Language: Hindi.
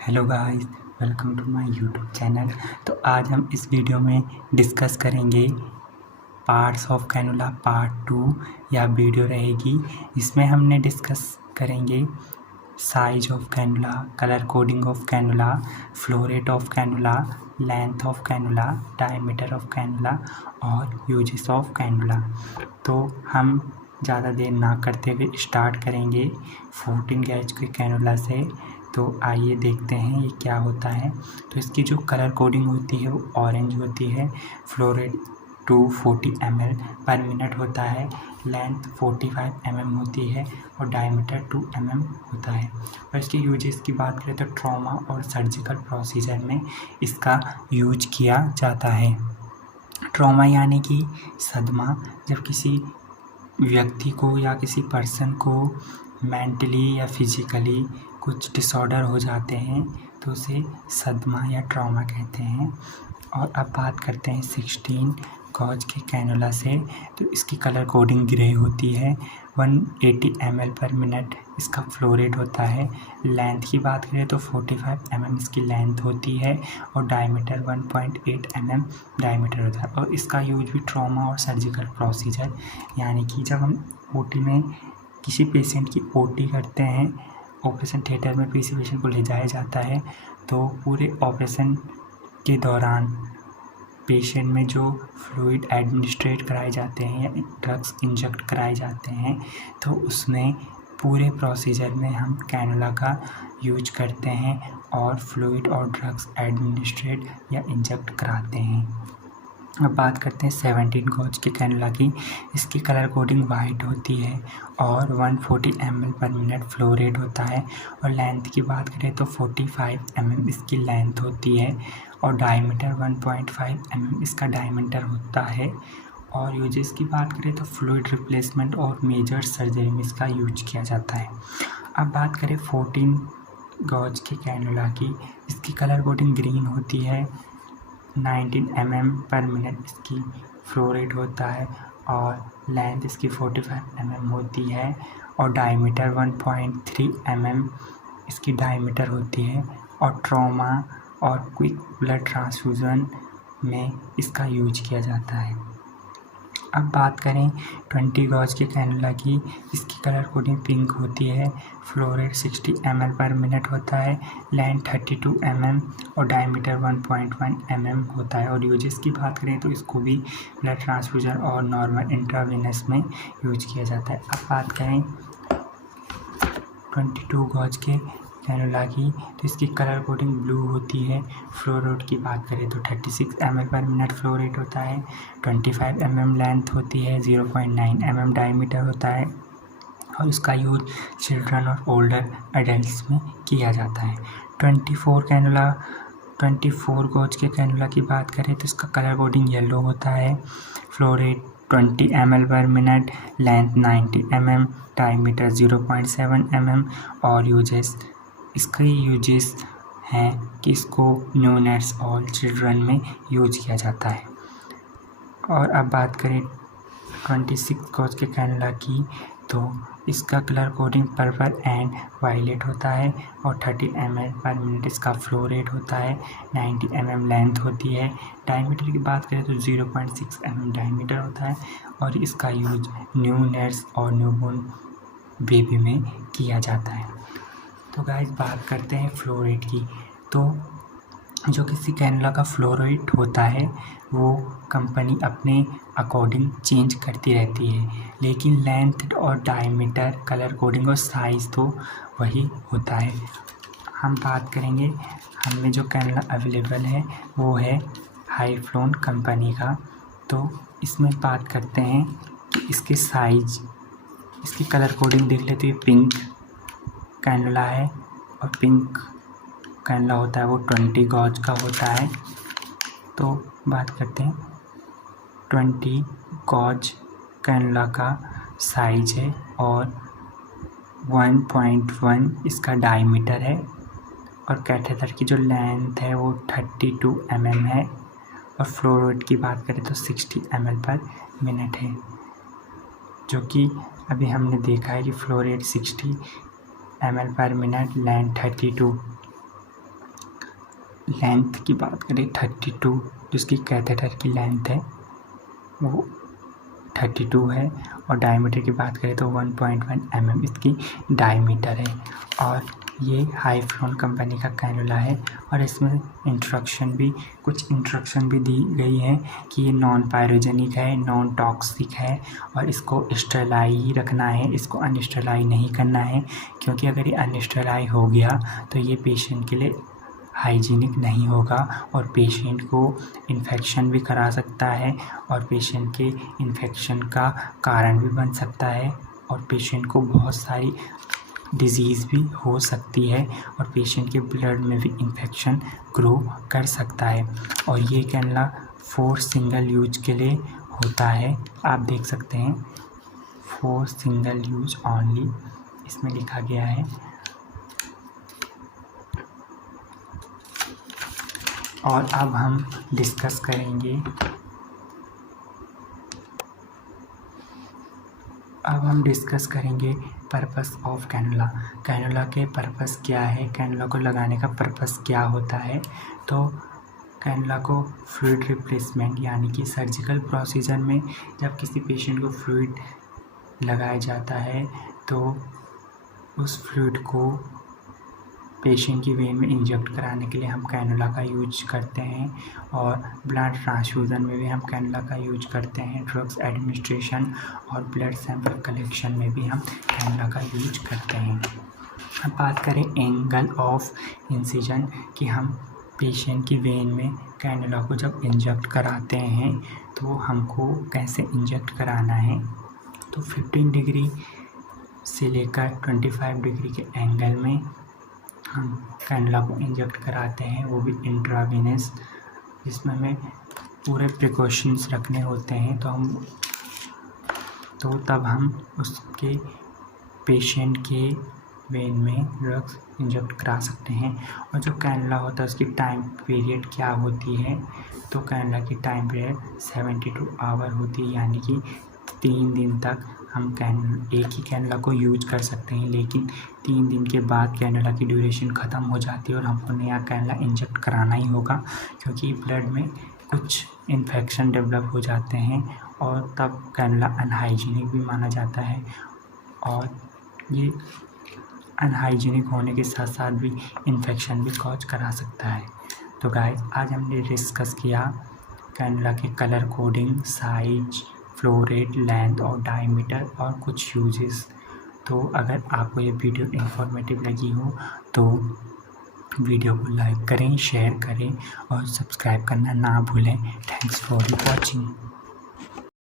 Hello guys, welcome to my YouTube channel. तो आज हम इस वीडियो में डिस्कस करेंगे पार्ट्स ऑफ कैनुला पार्ट 2 या वीडियो रहेगी। इसमें हमने डिस्कस करेंगे size of cannula, colour coding of cannula, flow rate of cannula, length of cannula, diameter of cannula और यूजेस ऑफ कैनुला। तो हम ज़्यादा देर ना करते हुए स्टार्ट करेंगे 14 गैज के कैनुला से। तो आइए देखते हैं ये क्या होता है। तो इसकी जो कलर कोडिंग होती है वो ऑरेंज होती है। फ्लो रेट 240 ml पर मिनट होता है। लेंथ 45 mm होती है और डायमीटर 2 mm होता है। और इसके यूजेस की बात करें तो ट्रॉमा और सर्जिकल प्रोसीजर में इसका यूज किया जाता है। ट्रॉमा यानी कि सदमा, जब किसी व्यक्ति को या किसी पर्सन को मेंटली या फिजिकली कुछ डिसऑर्डर हो जाते हैं तो उसे सदमा या ट्रॉमा कहते हैं। और अब बात करते हैं 16 गॉज के कैनुला से। तो इसकी कलर कोडिंग ग्रे होती है। 180 ml पर मिनट इसका फ्लो रेट होता है। लेंथ की बात करें तो 45 mm इसकी लेंथ होती है और डायमीटर 1.8 mm डायमीटर होता है। और इसका यूज भी ट्रॉमा और सर्जिकल प्रोसीजर, यानी कि जब हम ओटी में किसी पेशेंट की ओटी करते हैं, ऑपरेशन थिएटर में किसी पेशेंट को ले जाया जाता है, तो पूरे ऑपरेशन के दौरान पेशेंट में जो फ्लूइड एडमिनिस्ट्रेट कराए जाते हैं या ड्रग्स इंजेक्ट कराए जाते हैं, तो उसमें पूरे प्रोसीजर में हम कैनुला का यूज करते हैं और फ्लूइड और ड्रग्स एडमिनिस्ट्रेट या इंजेक्ट कराते हैं। अब बात करते हैं 17 गॉज के कैनुला की। इसकी कलर कोडिंग वाइट होती है और 140 ml पर मिनट फ्लो रेट होता है। और लेंथ की बात करें तो 45 mm इसकी लेंथ होती है और डायमीटर 1.5 mm इसका डायमीटर होता है। और यूजेस की बात करें तो फ्लूइड रिप्लेसमेंट और मेजर सर्जरी में इसका यूज किया जाता है। अब बात करें 14 गॉज के कैनुला की। इसकी कलर कोडिंग ग्रीन होती है। 19 mm पर मिनट इसकी फ्लो रेट होता है और लेंथ इसकी 45 mm होती है और डायमीटर 1.3 mm इसकी डायमीटर होती है। और ट्रॉमा और क्विक ब्लड ट्रांसफ्यूज़न में इसका यूज किया जाता है। अब बात करें 20 गॉज के कैनुला की। इसकी कलर कोडिंग पिंक होती है। फ्लो रेट 60 ml पर मिनट होता है। लेंथ 32 mm और डायमीटर 1.1 mm होता है। और यूजेस की बात करें तो इसको भी ब्लड ट्रांसफ्यूजन और नॉर्मल इंट्रावेनस में यूज किया जाता है। अब बात करें 22 गॉज के कैनुला की। तो इसकी कलर कोडिंग ब्लू होती है। फ्लो रेट की बात करें तो 36 ml पर मिनट फ्लो रेट होता है। 25 mm लेंथ होती है। 0.9 mm डायमीटर होता है और इसका यूज चिल्ड्रन और ओल्डर एडल्ट्स में किया जाता है। 24 गॉज के कैनुला की बात करें तो इसका कलर कोडिंग येलो होता है। फ्लो रेट 20 ml पर minute, length 90 mm, diameter 0.7 mm। और इसके यूजेस हैं कि इसको न्यूनेट्स और चिल्ड्रन में यूज किया जाता है। और अब बात करें 26 गॉज के कैनुला की। तो इसका colour coding purple and violet होता है और 30 ml पर मिनट इसका फ्लो रेट होता है। 90 mm लेंथ होती है। डायमीटर की बात करें तो 0.6 mm डायमीटर होता है और इसका यूज न्यू नेट्स और न्यूबॉर्न बेबी में किया जाता है। तो गाइस, बात करते हैं फ्लो रेट की। तो जो किसी कैनुला का फ्लो रेट होता है वो कंपनी अपने अकॉर्डिंग चेंज करती रहती है, लेकिन लेंथ और डायमीटर, कलर कोडिंग और साइज़ तो वही होता है। हम बात करेंगे, हमें जो कैनुला अवेलेबल है वो है हाईफ्लोन कंपनी का। तो इसमें बात करते हैं कि इसके साइज, इसकी कलर कोडिंग देख लेते हैं। पिंक कैनुला है और पिंक कैनुला होता है वो 20 गॉज का होता है। तो बात करते हैं 20 गॉज कैनुला का साइज है और 1.1 इसका डायमीटर है। और कैथेटर की जो लेंथ है वो 32 mm है। और फ्लो रेट की बात करें तो 60 ml पर मिनट है, जो कि अभी हमने देखा है कि फ्लो रेट 60 ml पर मिनट, लेंथ 32 लेंथ की बात करें 32, जिसकी कैथेटर की लेंथ है वो 32 है, और डायमीटर की बात करें तो 1.1 mm इसकी डायमीटर है। और ये हाईफ्लोन कंपनी का कैनुला है, और इसमें कुछ इंस्ट्रक्शन भी दी गई है कि ये नॉन पायरोजेनिक है, नॉन टॉक्सिक है, और इसको स्टेरलाइज रखना है, इसको अनस्टेरलाइज नहीं करना है, क्योंकि अगर ये अनस्टेरलाइज हो गया तो ये पेशेंट के लिए हाइजीनिक नहीं होगा और पेशेंट को इन्फेक्शन भी करा सकता है, और पेशेंट के इन्फेक्शन का कारण भी बन सकता है, और पेशेंट को बहुत सारी डिजीज़ भी हो सकती है, और पेशेंट के ब्लड में भी इन्फेक्शन ग्रो कर सकता है। और ये कैनुला 4 सिंगल यूज के लिए होता है, आप देख सकते हैं 4 सिंगल यूज ऑनली इसमें लिखा गया है। और अब हम डिस्कस करेंगे पर्पस ऑफ कैनुला। कैनुला के पर्पस क्या है, कैनुला को लगाने का पर्पस क्या होता है। तो कैनुला को फ्लूइड रिप्लेसमेंट यानी कि सर्जिकल प्रोसीजर में जब किसी पेशेंट को फ्लूइड लगाया जाता है तो उस फ्लूइड को पेशेंट की वेन में इंजेक्ट कराने के लिए हम कैनुला का यूज करते हैं, और ब्लड ट्रांसफ्यूज़न में भी हम कैनुला का यूज करते हैं, ड्रग्स एडमिनिस्ट्रेशन और ब्लड सैंपल कलेक्शन में भी हम कैनुला का यूज करते हैं। अब बात करें एंगल ऑफ इंसिजन कि हम पेशेंट की वेन में कैनुला को जब इंजेक्ट कराते हैं तो हमको कैसे इंजेक्ट कराना है। तो 15 डिग्री से लेकर 25 डिग्री के एंगल में हम कैनुला को इंजेक्ट कराते हैं, वो भी इंट्रावेनस, जिसमें हमें पूरे प्रिकॉशंस रखने होते हैं। तब हम उसके पेशेंट के वेन में ड्रग्स इंजेक्ट करा सकते हैं। और जो कैनुला होता है उसकी टाइम पीरियड क्या होती है, तो कैनुला की टाइम पीरियड 72 आवर होती है, यानी कि 3 दिन तक हम एक ही कैनुला को यूज कर सकते हैं, लेकिन 3 दिन के बाद कैनुला की ड्यूरेशन ख़त्म हो जाती है और हमको नया कैनुला इंजेक्ट कराना ही होगा, क्योंकि ब्लड में कुछ इन्फेक्शन डेवलप हो जाते हैं और तब कैनुला अनहाइजीनिक भी माना जाता है, और ये अनहाइजीनिक होने के साथ साथ भी इन्फेक्शन भी कॉज करा सकता है। तो गाइस, आज हमने डिस्कस किया कैनुला के colour coding, size, flow rate, length और डायमीटर और कुछ यूजेस। तो अगर आपको ये वीडियो इन्फॉर्मेटिव लगी हो तो वीडियो को लाइक करें, शेयर करें और सब्सक्राइब करना ना भूलें। Thanks for watching.